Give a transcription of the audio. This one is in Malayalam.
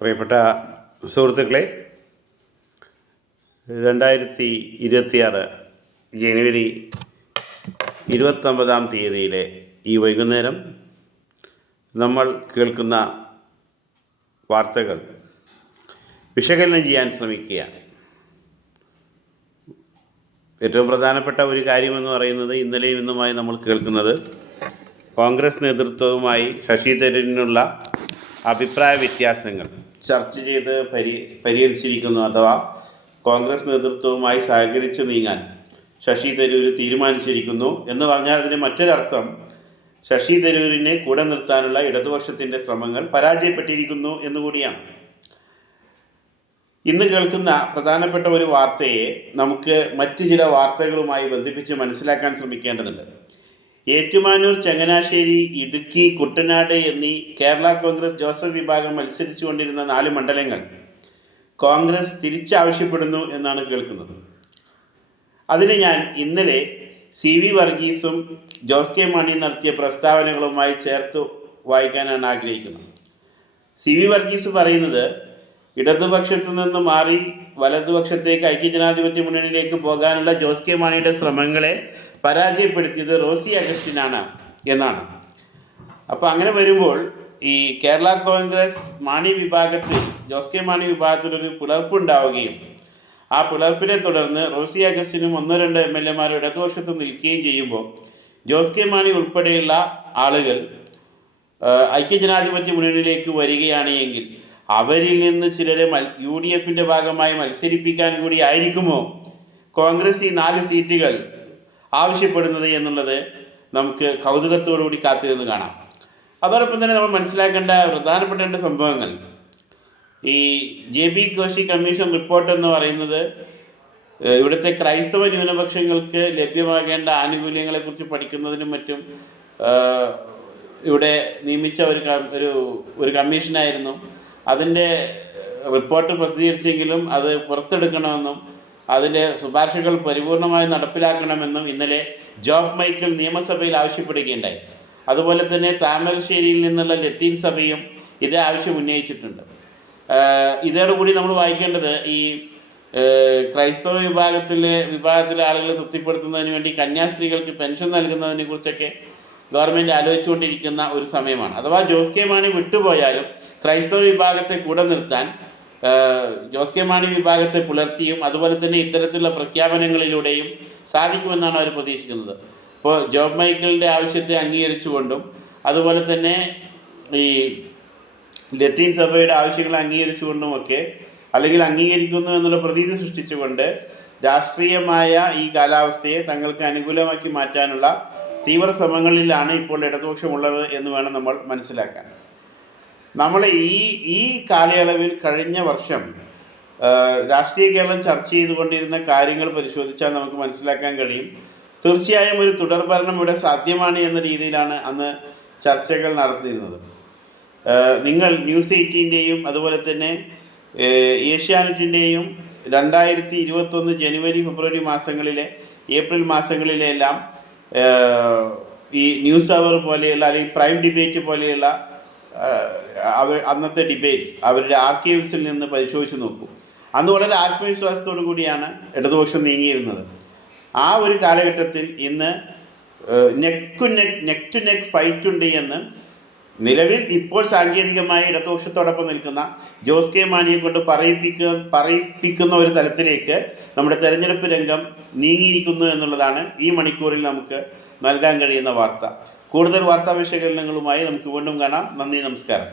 പ്രിയപ്പെട്ട സുഹൃത്തുക്കളെ, 2026 ജനുവരി 29-ാം തീയതിയിലെ ഈ വൈകുന്നേരം നമ്മൾ കേൾക്കുന്ന വാർത്തകൾ വിശകലനം ചെയ്യാൻ ശ്രമിക്കുകയാണ്. ഏറ്റവും പ്രധാനപ്പെട്ട ഒരു കാര്യമെന്ന് പറയുന്നത്, ഇന്നലെയും ഇന്നുമായി നമ്മൾ കേൾക്കുന്നത് കോൺഗ്രസ് നേതൃത്വവുമായി ശശി തരൂരിനുള്ള അഭിപ്രായ വ്യത്യാസങ്ങൾ ചർച്ച ചെയ്ത് പരിഹരിച്ചിരിക്കുന്നു. അഥവാ കോൺഗ്രസ് നേതൃത്വവുമായി സഹകരിച്ച് നീങ്ങാൻ ശശി തരൂർ തീരുമാനിച്ചിരിക്കുന്നു എന്ന് പറഞ്ഞാൽ അതിന് മറ്റൊരർത്ഥം ശശി തരൂരിനെ കൂടെ നിർത്താനുള്ള ഇടതുപക്ഷത്തിൻ്റെ ശ്രമങ്ങൾ പരാജയപ്പെട്ടിരിക്കുന്നു എന്നുകൂടിയാണ്. ഇന്ന് കേൾക്കുന്ന പ്രധാനപ്പെട്ട ഒരു വാർത്തയെ നമുക്ക് മറ്റു ചില വാർത്തകളുമായി ബന്ധിപ്പിച്ച് മനസ്സിലാക്കാൻ ശ്രമിക്കേണ്ടതുണ്ട്. ഏറ്റുമാനൂർ, ചങ്ങനാശ്ശേരി, ഇടുക്കി, കുട്ടനാട് എന്നീ കേരള കോൺഗ്രസ് ജോസഫ് വിഭാഗം മത്സരിച്ചു കൊണ്ടിരുന്ന 4 മണ്ഡലങ്ങൾ കോൺഗ്രസ് തിരിച്ചാവശ്യപ്പെടുന്നു എന്നാണ് കേൾക്കുന്നത്. അതിന് ഞാൻ ഇന്നലെ CV വർഗീസും ജോസ് കെ മാണിയും നടത്തിയ പ്രസ്താവനകളുമായി ചേർത്ത് വായിക്കാനാണ് ആഗ്രഹിക്കുന്നത്. CV വർഗീസ് പറയുന്നത്, ഇടതുപക്ഷത്തു നിന്ന് മാറി വലതുപക്ഷത്തേക്ക് ഐക്യജനാധിപത്യ മുന്നണിയിലേക്ക് പോകാനുള്ള ജോസ് കെ മാണിയുടെ ശ്രമങ്ങളെ പരാജയപ്പെടുത്തിയത് റോസി അഗസ്റ്റിനാണ് എന്നാണ്. അപ്പോൾ അങ്ങനെ വരുമ്പോൾ ഈ കേരള കോൺഗ്രസ് മാണി വിഭാഗത്തിൽ, ജോസ് കെ മാണി വിഭാഗത്തിലൊരു പിളർപ്പുണ്ടാവുകയും ആ പിളർപ്പിനെ തുടർന്ന് റോസി അഗസ്റ്റിനും 1-2 MLA ഇടതുപക്ഷത്ത് നിൽക്കുകയും ചെയ്യുമ്പോൾ ജോസ് കെ മാണി ഉൾപ്പെടെയുള്ള ആളുകൾ ഐക്യജനാധിപത്യ മുന്നണിയിലേക്ക് വരികയാണ് എങ്കിൽ അവരിൽ നിന്ന് ചിലരെ UDFൻ്റെ ഭാഗമായി മത്സരിപ്പിക്കാൻ കൂടി ആയിരിക്കുമോ കോൺഗ്രസ് ഈ 4 സീറ്റുകൾ ആവശ്യപ്പെടുന്നത് എന്നുള്ളത് നമുക്ക് കൗതുകത്തോടുകൂടി കാത്തിരുന്ന് കാണാം. അതോടൊപ്പം തന്നെ നമ്മൾ മനസ്സിലാക്കേണ്ട പ്രധാനപ്പെട്ട 2 സംഭവങ്ങൾ, ഈ JB കോശി കമ്മീഷൻ റിപ്പോർട്ട് എന്ന് പറയുന്നത് ഇവിടുത്തെ ക്രൈസ്തവ ന്യൂനപക്ഷങ്ങൾക്ക് ലഭ്യമാകേണ്ട ആനുകൂല്യങ്ങളെക്കുറിച്ച് പഠിക്കുന്നതിനും മറ്റും ഇവിടെ നിയമിച്ച ഒരു കമ്മീഷനായിരുന്നു. അതിൻ്റെ റിപ്പോർട്ട് പ്രസിദ്ധീകരിച്ചെങ്കിലും അത് പുറത്തെടുക്കണമെന്നും അതിൻ്റെ ശുപാർശകൾ പരിപൂർണമായി നടപ്പിലാക്കണമെന്നും ഇന്നലെ ജോബ് മൈക്കിൾ നിയമസഭയിൽ ആവശ്യപ്പെടുകയുണ്ടായി. അതുപോലെ തന്നെ താമരശ്ശേരിയിൽ നിന്നുള്ള ലത്തീൻ സഭയും ഇതേ ആവശ്യം ഉന്നയിച്ചിട്ടുണ്ട്. ഇതോടുകൂടി നമ്മൾ വായിക്കേണ്ടത്, ഈ ക്രൈസ്തവ വിഭാഗത്തിലെ ആളുകളെ തൃപ്തിപ്പെടുത്തുന്നതിന് വേണ്ടി കന്യാസ്ത്രീകൾക്ക് പെൻഷൻ നൽകുന്നതിനെ കുറിച്ചൊക്കെ ഗവൺമെൻറ് ആലോചിച്ചുകൊണ്ടിരിക്കുന്ന ഒരു സമയമാണ്. അഥവാ ജോസ് കെ മാണി വിട്ടുപോയാലും ക്രൈസ്തവ വിഭാഗത്തെ കൂടെ നിർത്താൻ ജോസ് കെ മാണി വിഭാഗത്തെ പുലർത്തിയും അതുപോലെ തന്നെ ഇത്തരത്തിലുള്ള പ്രഖ്യാപനങ്ങളിലൂടെയും സാധിക്കുമെന്നാണ് അവർ പ്രതീക്ഷിക്കുന്നത്. ഇപ്പോൾ ജോബ് മൈക്കിളിൻ്റെ ആവശ്യത്തെ അംഗീകരിച്ചുകൊണ്ടും അതുപോലെ തന്നെ ഈ ലത്തീൻ സഭയുടെ ആവശ്യങ്ങളെ അംഗീകരിച്ചുകൊണ്ടുമൊക്കെ, അല്ലെങ്കിൽ അംഗീകരിക്കുന്നു എന്നുള്ള പ്രതീതി സൃഷ്ടിച്ചുകൊണ്ട് രാഷ്ട്രീയമായ ഈ കാലാവസ്ഥയെ തങ്ങൾക്ക് അനുകൂലമാക്കി മാറ്റാനുള്ള തീവ്ര ശ്രമങ്ങളിലാണ് ഇപ്പോൾ ഇടതുപക്ഷമുള്ളത് എന്ന് വേണം നമ്മൾ മനസ്സിലാക്കാൻ. നമ്മൾ ഈ കാലയളവിൽ കഴിഞ്ഞ വർഷം രാഷ്ട്രീയ കേരളം ചർച്ച ചെയ്തുകൊണ്ടിരുന്ന കാര്യങ്ങൾ പരിശോധിച്ചാൽ നമുക്ക് മനസ്സിലാക്കാൻ കഴിയും. തീർച്ചയായും ഒരു തുടർഭരണം ഇവിടെ സാധ്യമാണ് എന്ന രീതിയിലാണ് അന്ന് ചർച്ചകൾ നടത്തിയിരുന്നത്. നിങ്ങൾ ന്യൂസ് 18-ൻ്റെയും അതുപോലെ തന്നെ ഏഷ്യാനെറ്റിൻ്റെയും 2021 ജനുവരി, ഫെബ്രുവരി മാസങ്ങളിലെ, ഏപ്രിൽ മാസങ്ങളിലെല്ലാം ഈ ന്യൂസ് അവർ പോലെയുള്ള അല്ലെങ്കിൽ പ്രൈം ഡിബേറ്റ് പോലെയുള്ള അന്നത്തെ ഡിബേറ്റ്സ് അവരുടെ ആർക്കൈവ്സിൽ നിന്ന് പരിശോധിച്ച് നോക്കൂ. അന്ന് വളരെ ആത്മവിശ്വാസത്തോടു കൂടിയാണ് ഇടതുപക്ഷം നീങ്ങിയിരുന്നത്. ആ ഒരു കാലഘട്ടത്തിൽ ഇന്ന് നെക്ക് ടു നെക്ക് ഫൈറ്റ് ഉണ്ട് എന്ന് നിലവിൽ ഇപ്പോൾ സാങ്കേതികമായി ഇടതുപക്ഷത്തോടൊപ്പം നിൽക്കുന്ന ജോസ് കെ മാണിയെ കൊണ്ട് പറയിപ്പിക്കുന്ന ഒരു തലത്തിലേക്ക് നമ്മുടെ തെരഞ്ഞെടുപ്പ് രംഗം നീങ്ങിയിരിക്കുന്നു എന്നുള്ളതാണ് ഈ മണിക്കൂറിൽ നമുക്ക് നൽകാൻ കഴിയുന്ന വാർത്ത. കൂടുതൽ വാർത്താ വിശകലനങ്ങളുമായി നമുക്ക് വീണ്ടും കാണാം. നന്ദി, നമസ്കാരം.